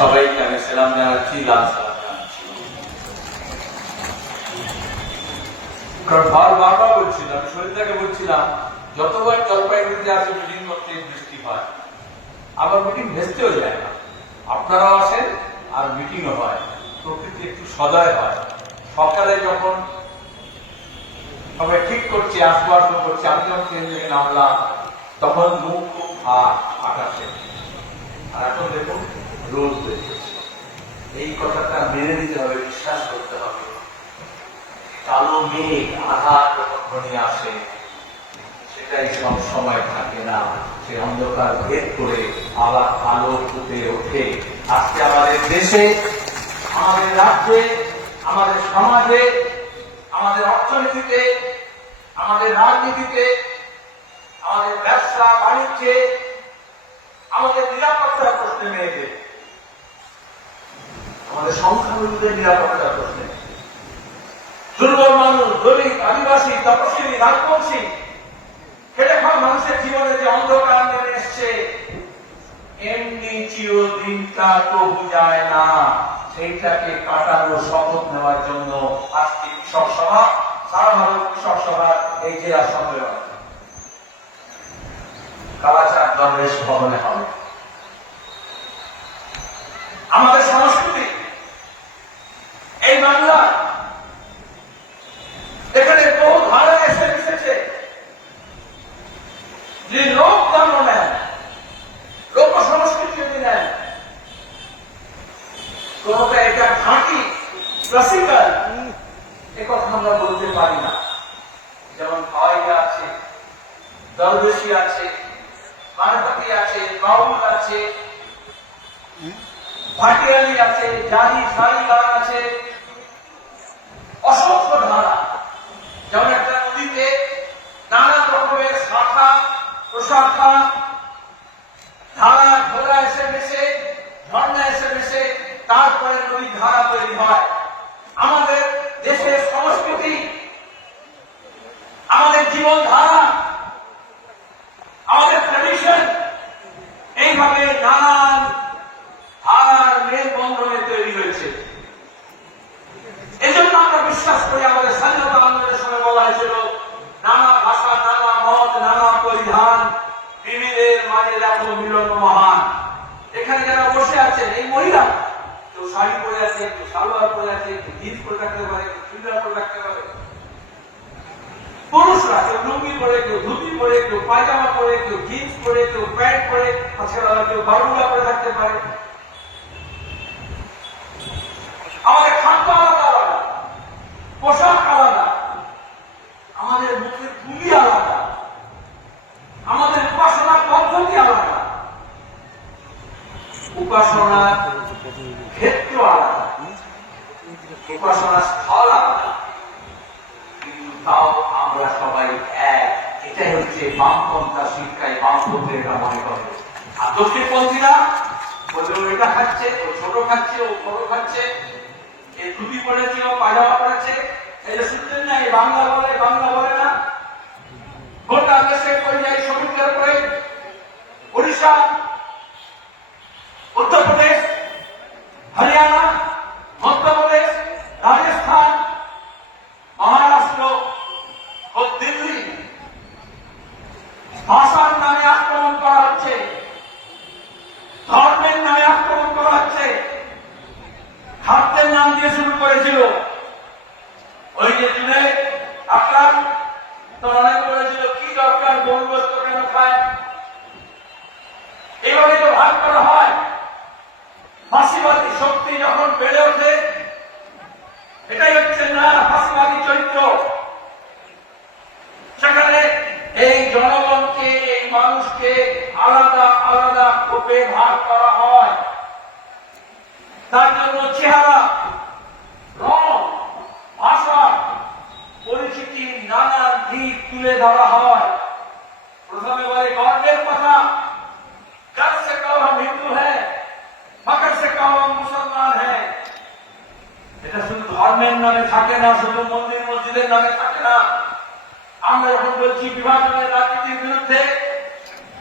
সবাইকে আমি সালাম জানাচ্ছি বারবার বলছিলাম শরীরটাকে বলছিলাম, যতবার জলপাইগুড়িতে আসে মিটিং করতে বৃষ্টি হয়, আবার মিটিং ভেস্তেও যায় না। আপনারাও আসেন আর মিটিংও হয়। প্রকৃতি একটু সদয় হয়। সকালে যখন সবাই ঠিক করছে আসব আসব করছে, আমি যখন ট্রেন থেকে নামলাম, তখন মুখ খুব ভার আকাশে। আর এখন দেখুন রোদ বেরিয়েছে এই কথাটা মেনে নিতে হবে, বিশ্বাস করতে হবে। কালো মেঘ আধার যখন আসে, সেটাই সব সময় থাকে না। সে অন্ধকার ভেদ করে আবার আলো ফুটে ওঠে। আজকে আমাদের দেশে, আমাদের রাজ্যে, আমাদের সমাজে, আমাদের অর্থনীতিতে, আমাদের রাজনীতিতে, আমাদের ব্যবসা, বাণিজ্যে, আমাদের নিরাপত্তার প্রশ্নে মেয়েদের আমাদের সংখ্যালঘুদের নিরাপত্তার প্রশ্নে দুর্বল মানুষ, দলিত, আদিবাসী তপশিলি রাজবংশী খেটে খাওয়া মানুষের জীবনে যে অন্ধকার নেমে এসছে, এমনি চিরদিনটা তবু যায় না। সেইটাকে কাটানোর শপথ নেওয়ার জন্য আজকে কৃষক সভা, সারা ভারত কৃষক সভার এই জেলা সম্মেলন। কালাচার দরবেশ ভবনে হবে। আমাদের সংস্কৃতি এই বাংলা। এখানে বহু ধারা এসে এসেছে। যে লোক ধর্ম নেন লোক সংস্কৃতি যদি নেন কোনটা এটা ঘাঁটি ক্লাসিক্যাল এ কথা আমরা বলতে পারি না। যেমন খাওয়াইয়া আছে দরবেশি আছে মানবতী আছে, বাউল আছে। ভাটিয়ালি আছে, জারি সারি গান আছে, অসংখ্য ধারা। যেমন একটা নদীতে নানা রকমের শাখা, প্রশাখা ধারা ঘোড়া এসে মেশে, ঝর্ণা এসে মেশে, তারপরে নদী ধারা তৈরি হয়। আমাদের দেশের সংস্কৃতি আমাদের জীবন ধারা আমাদের ট্রেডিশন এইভাবে নানান ধারার মেল বন্ধনে তৈরি হয়েছে এজন্য আমরা বিশ্বাস করি আমাদের স্বাধীনতা আন্দোলনের সময় বলা হয়েছিল নানা ভাষা নানা মত নানা পরিধান বিবিধের মাঝে দেখো মিলন মহান এখানে যারা বসে আছেন এই মহিলা। কেউ শাড়ি পরে আছে কেউ সালোয়ার পরে আছে কেউ জিন্স পরে থাকতে পারে কেউ চুড়িদার পরে থাকতে পারে। পুরুষরা কেউ লুঙ্গি পরে, কেউ ধুতি পরে, কেউ পায়জামা পরে, কেউ জিন্স পরে, কেউ প্যান্ট পরে, তাছাড়া কেউ বারুলা পরে থাকতে পারে। আমাদের খাদ্য আলাদা। পোশাক আলাদা আমাদের মুখের ভূমি আলাদা আমাদের উপাসনা পদ্ধতি আলাদা উপাসনার ক্ষেত্র উপাসনা স্থল কিন্তু তাও আমরা সবাই এক। এটাই হচ্ছে বামপন্থা শিক্ষায় মনে করে। দক্ষিণপন্থীরা বলছে এটা খাচ্ছে, ও ছোট খাচ্ছে, ও বড় খাচ্ছে টুপি পড়েছে ও পাজামা পড়েছে এই শুনছেন না এই বাংলা বলে বাংলা বলে না। গোটা দেশে পর্যায়ে শ্রমিকদের করে উড়িষ্যা उत्तर प्रदेश हरियाणा যখন বেড়ে ওঠে, এটাই হচ্ছে না ফাঁসিবাদী চরিত্র। সেখানে এই জনগণকে, এই মানুষকে আলাদা আলাদা কোপে ভাগ করা হয়। তার জন্য চেহারা, রং, ভাষা পরিচিতির নানা দিক তুলে ধরা হয়। প্রথমে বলে গর্বের কথা নামে থাকে না, শুধু মন্দির, মসজিদের নামে থাকে না। আমরা যখন বলছি বিভাজনের রাজনীতির বিরুদ্ধে,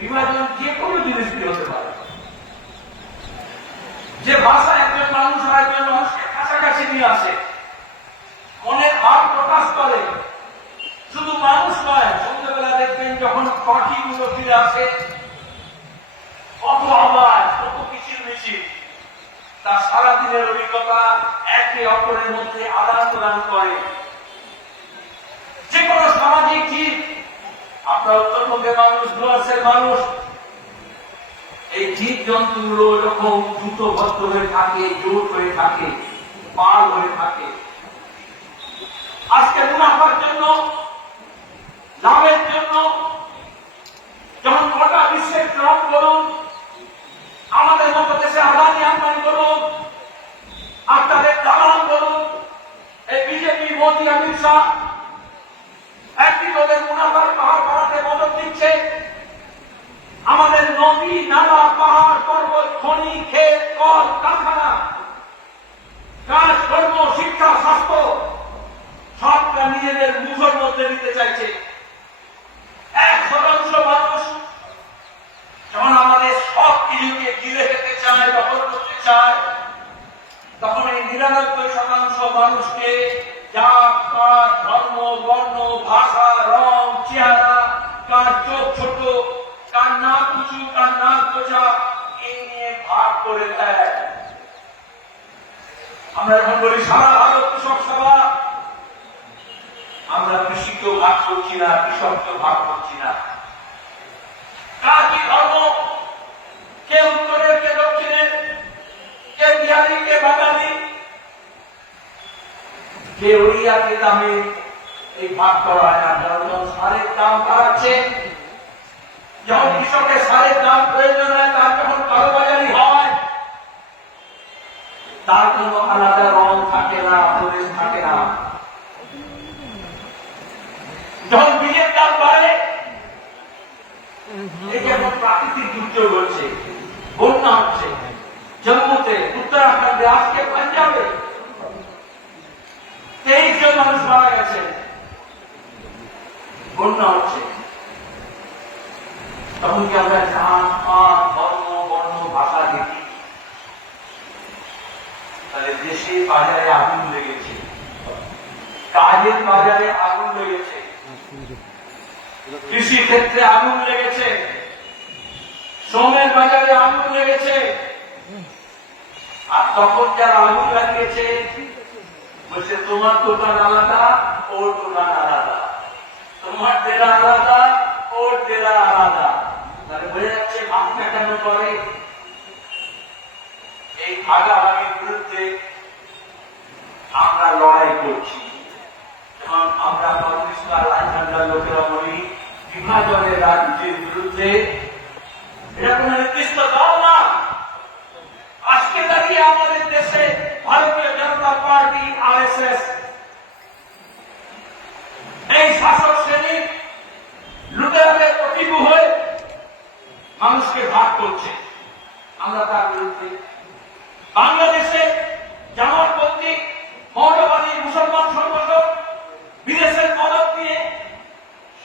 বিভাজন যে কোনো জিনিস দিয়ে হতে পারে? যে ভাষা একজন মানুষ আর একজন মানুষকে কাছাকাছি নিয়ে আসে, মনের ভাব প্রকাশ করে। শুধু মানুষ নয়, সন্ধ্যেবেলা দেখবেন যখন পাখিগুলো ফিরে আসে কত আওয়াজ কত কিচির মিছিল, তার সারাদিনের অভিজ্ঞতা একে অপরের মধ্যে আদান প্রদান করে। যে কোনো সামাজিক জীব আপনার উত্তরবঙ্গের মানুষ ডুয়ার্সের মানুষ, এই জীব জন্তুগুলো যখন দ্রুতবদ্ধ হয়ে থাকে, জোট হয়ে থাকে, পাল হয়ে থাকে, আজকে মুনাফার জন্য, লাভের জন্য যখন গোটা বিশ্বের ট্রাম্প বলুন, আমাদের মতো দেশে আদানি আম্বানি বলুন আর তাদের বলুন এই বিজেপি মোদী অমিত শাহ একটি ওদের মুনাফার পাহাড় বাড়াতে মদত দিচ্ছে আমাদের নদী নালা পাহাড় পর্বত খনি ক্ষেত কল কারখানা কাজ কর্ম শিক্ষা স্বাস্থ্য সবটা নিজেদের মুখের মধ্যে নিতে চাইছে এক শতাংশ মানুষ যখন আমাদের সব কিছুকে গিলে খেতে চায় দখল করতে চায় তখন এই নিরানব্বই শতাংশ মানুষকে জাত, পাত, ধর্ম, বর্ণ, ভাষা, রং, চেহারা, কার চোখ ছোট, কার নাক উঁচু, কার নাক বোঝা এই নিয়ে ভাগ করে দেয়। আমরা যখন বলি, সারা ভারত কৃষক সভা। আমরা কৃষিকেও ভাগ করছি না, কৃষককেও ভাগ করছি না কার কি ধর্ম কে উত্তরের কে দক্ষিণের কে বিহারি কে বাঙালি কে দামে এই ভাগ করা না। যখন সারের দাম বাড়াচ্ছে, যখন কৃষকের সারের দাম প্রয়োজন হয়, তার যখন কালোবাজারি হয়। তার কোনো আলাদা রং থাকে না প্রদেশ থাকে না। যখন বীজের দাম বাড়ে এই যেমন প্রাকৃতিক দুর্যোগ হচ্ছে বন্যা হচ্ছে জম্মুতে উত্তরাখণ্ডে আজকে পাঞ্জাবে তেইশ জন মানুষ মারা গেছে, বন্যা হচ্ছে। তখন কি আমরা জাত, পাত ধর্ম বর্ণ, ভাষা দেখি? তাহলে দেশে বাজারে আগুন লেগেছে। কাজের বাজারে আগুন লেগেছে। কৃষি ক্ষেত্রে আগুন লেগেছে। শ্রমের বাজারে আগুন লেগেছে। আর তখন যারা আগুন লাগিয়েছে বলছে, তোমার দোকান আলাদা, ওর দোকান আলাদা। তোমার জেলা আলাদা, ওর জেলা আলাদা। তাহলে বোঝা যাচ্ছে ভাবটা কেন করে এই ভাগাভাগির বিরুদ্ধে আমরা লড়াই করছি। যেমন আমরা কমিউনিস্ট বা রাজধান্ডার লোকেরা বলি, বিভাজনের রাজ্যের বিরুদ্ধে, এটা কোন নির্দিষ্ট দল না আজকে দাঁড়িয়ে আমাদের দেশে ভারতীয় জনতা পার্টি আরএসএস এই শাসক শ্রেণি লুটেরাদের প্রতিভু হয়ে মানুষকে করছে। আমরা তার বিরুদ্ধে। বাংলাদেশে জামাতবন্দি মৌলবাদী মুসলমান সংগঠন বিদেশের মদত নিয়ে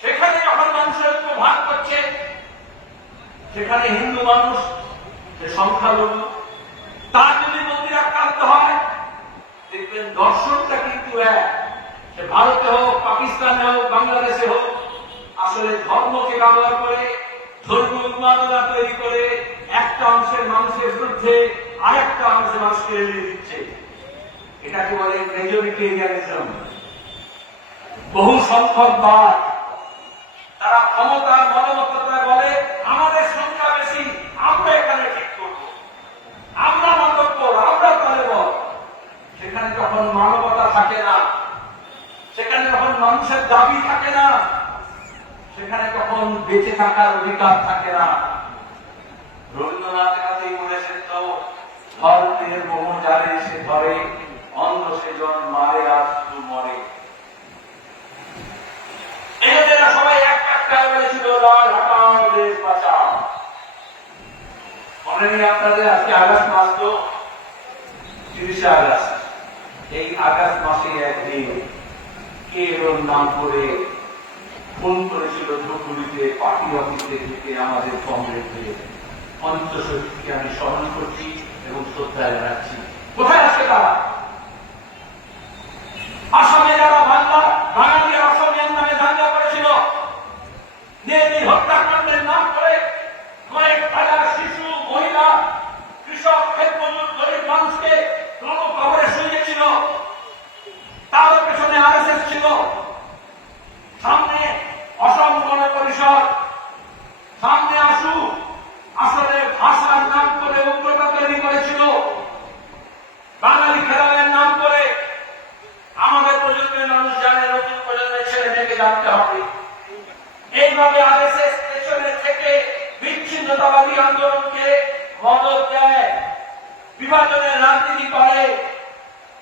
সেখানে যখন মানুষের ঐক্য ভাগ করছে, সেখানে হিন্দু মানুষ যে সংখ্যালঘু, তার যদি মন্দির আক্রান্ত হয়, দেখবেন দর্শনটা কিন্তু এক। সে ভারতে হোক, পাকিস্তানে হোক, বাংলাদেশে হোক, আসলে ধর্মকে ব্যবহার করে ধর্মীয় উন্মাদনা তৈরি করে একটা অংশের মানুষের বিরুদ্ধে আরেকটা অংশের মানুষকে এড়িয়ে দিচ্ছে। এটাকে বলে মেজরিটেরিয়ানিজম। বহু সংখ্যক বাদ তারা ক্ষমতার মনোমত্তায় বলে, আমাদের সংখ্যা বেশি, আমরা এখানে ঠিক করব। আমরা মাতব্বর আমরা তালেবর। সেখানে যখন মানবতা থাকে না, সেখানে যখন মানুষের দাবি থাকে না সেখানে তখন বেঁচে থাকার অধিকার থাকে না। রবীন্দ্রনাথের বলেছেন তো ভারতের মোহজারে সে ধরে, অন্ধ সেজন মারে আর শুধু মরে। সবাই এক বলেছিল, লাল হটাও দেশ মনে নেই আপনাদের আজকে আগস্ট মাস তো? তিরিশে আগস্ট। এই আগস্ট মাসে একদিন কে নাম করে ফোন করেছিল ধুপগুড়িতে পার্টি অফিসে থেকে আমাদের কংগ্রেসে। শহীদকে আমি স্মরণ করছি এবং শ্রদ্ধা জানাচ্ছি। কোথায় আছে তারা? আসামে যারা বাংলা বাঙালি অসমের নামে দাঙ্গা করেছিল। নিয়ে হত্যাকাণ্ডের নাম করে কয়েক হাজার শিশু মহিলা কৃষক ক্ষেত মজুর গরিব মানুষকে কোনো কবরে শুয়েছিল তার পেছনে আরএসএস ছিল সামনে অসম গণ পরিষদ সামনে আসু আসলে ভাষার নাম করে উগ্রতা তৈরি করেছিল বাঙালি খেলামের নাম করে আমাদের প্রজন্মের মানুষ জানে নতুন প্রজন্মের জানতে হবে। এইভাবে আরএসএস পেছনে থেকে বিচ্ছিন্নতাবাদী আন্দোলনকে মদত দেয়। বিভাজনের রাজনীতি করে।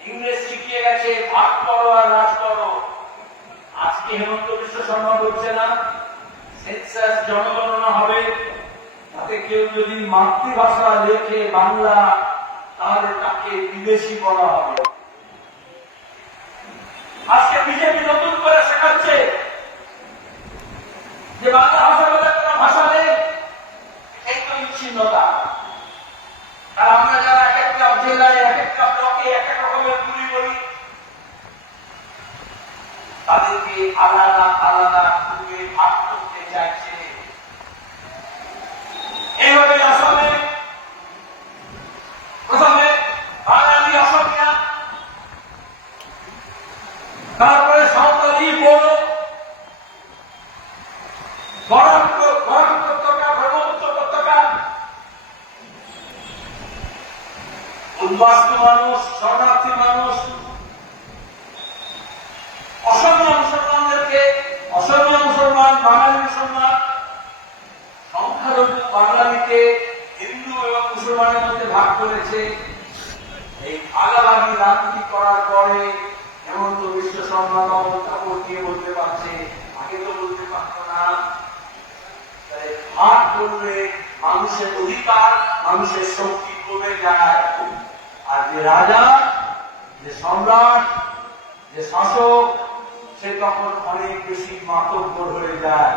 ইংরেজ শিখিয়ে গেছে, ভাগ করো আর রাজ করো। আজকে হেমন্ত বিশ্ব শর্মা বলছে না, সেন্সাস জনগণনা হবে। তাতে কেউ যদি মাতৃভাষা লেখে বাংলা, তাহলে তাকে বিদেশি বলা হবে। আজকে বিজেপি নতুন যে বাংলা ভাষা বলে কোনো ভাষা নেই, এই তো বিচ্ছিন্নতা। আর আমরা যারা এক একটা জেলায়, এক একটা ব্লকে, এক এক রকমের গুলি বলি তাদেরকে আলাদা আলাদা করে ভাগ করতে চাইছে এইভাবে আসামে প্রথমে বাঙালি অসমিয়া তারপরে সাঁওতালি বড় গরম গরম উপত্যকা ব্রহ্মপুত্র উপত্যকা উদ্বাস্তু মানুষ শরণার্থী মানুষ অসমীয়া মুসলমানদেরকে অসমীয়া মুসলমান, বাঙালি মুসলমান, সংখ্যালঘু বাঙালিকে, হিন্দু এবং মুসলমানের মধ্যে ভাগ করেছে। এই ভাগাভাগি রাজনীতি করার পরে হেমন্ত বিশ্ব শর্মা কমল কাপুর কে বলতে পারছে? আগে তো বলতে পারতো না। ভাগ করলে মানুষের অধিকার, মানুষের শক্তি কমে যায়। আর যে রাজা যে সম্রাট যে শাসক সে তখন অনেক বেশি মাতব্বর হয়ে যায়।